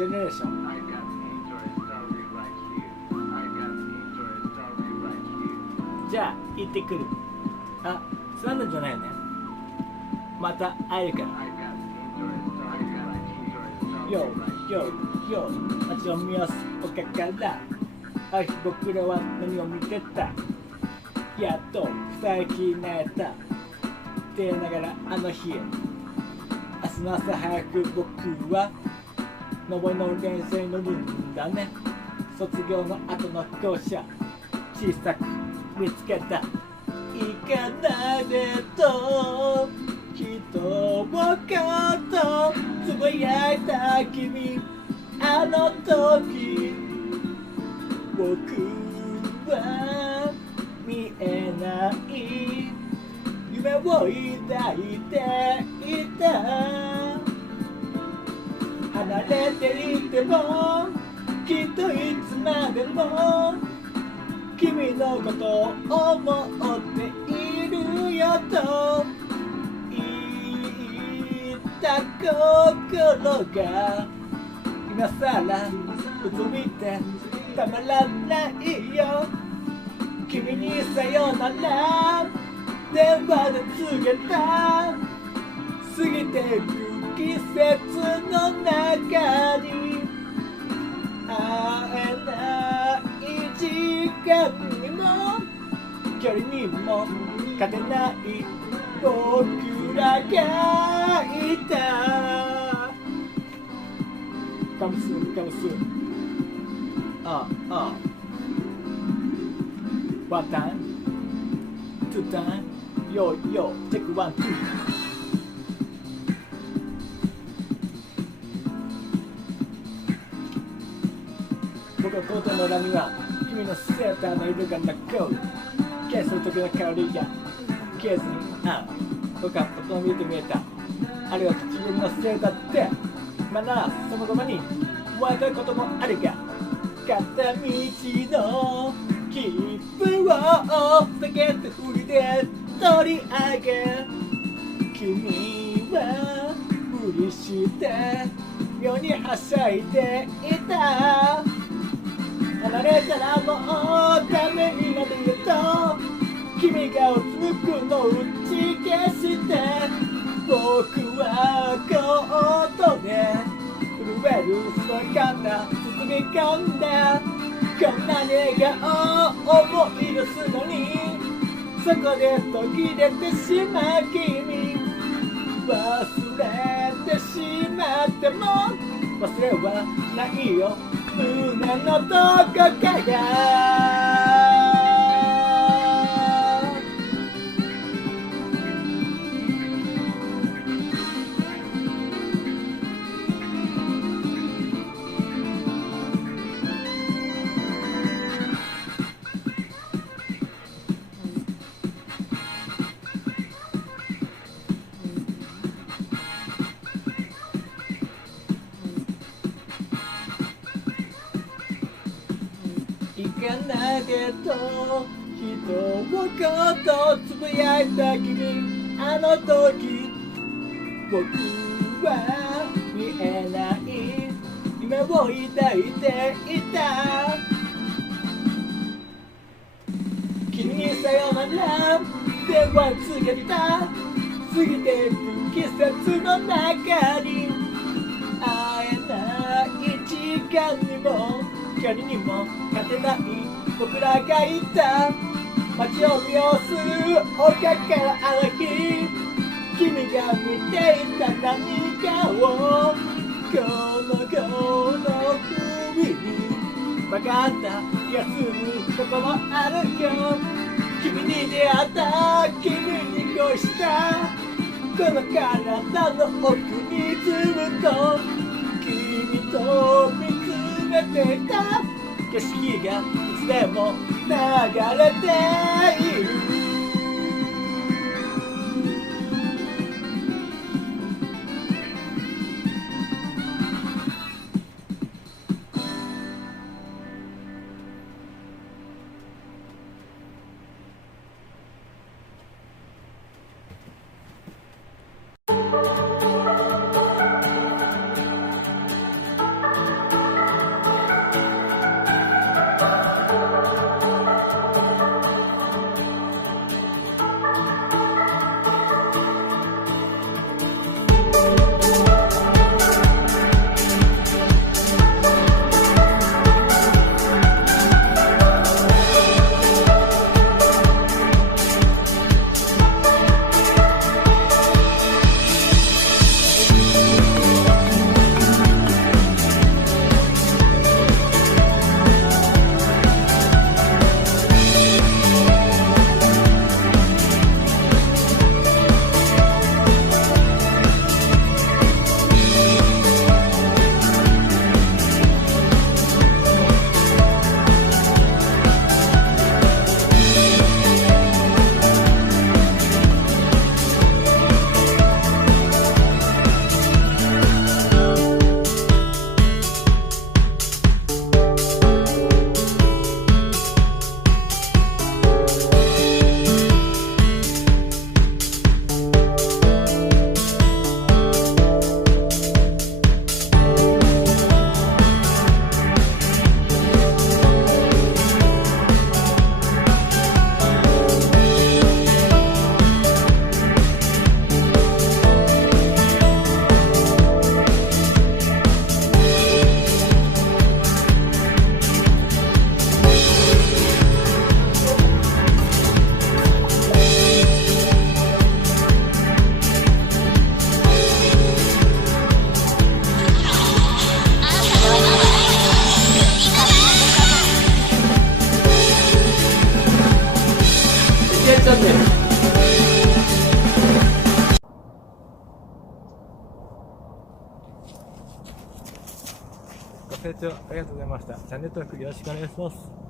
ジェネレーション。じゃあ行ってくる。あ、スワンダンじゃないよね。また会えるから。よよ街を見下ろす丘からある日僕らは何を見てた。やっと二人きりになれたって言いながらあの日へ。明日の朝早く僕は上りの電車に乗るんだね。卒業の後の校舎小さく見つけた。行かないでと一言つぶやいた君。あの時僕は見えない夢を抱いていた。離れていてもきっといつまでも君のことを思っているよと言った心が今さらうつむいてたまらないよ。君にさよなら電話で告げた。過ぎていく季節の中に会えない時間にも距離にも勝てない僕らがいた。カムスワンタイムツータイムヨーヨーチェックワンツー。僕のコートの裏には君のセーターの色が残る。ケースの時の香りがケースに合う。僕はことを見て見えた。あれは唇のせいだって。今ならそのままに分かることもあるが、片道の切符を避けて振りで取り上げ、君は無理して妙にはしゃいでいた。離れたらもうダメになるよと君がうつむくのを打ち消して、僕はコートで震える姿包み込んだ。こんなに笑顔を思い出すのにそこで途切れてしまう君。忘れてしまっても忘れはないよ胸のどこかが。行かないでと一言つぶやいた君。あの時僕は見えない夢を抱いていた。君にさよなら電話つけた。過ぎていく季節の中に会えない時間にも距離にも勝てない僕らがいた。街を見下ろす丘からあの日君が見ていた何かをこの子の首に曲がった気がすることもあるよ。君に出会った君に恋したこの体の奥にずっと君と見つめていた景色がいつでも流れている。ご清聴ありがとうございました。チャンネル登録よろしくお願いします。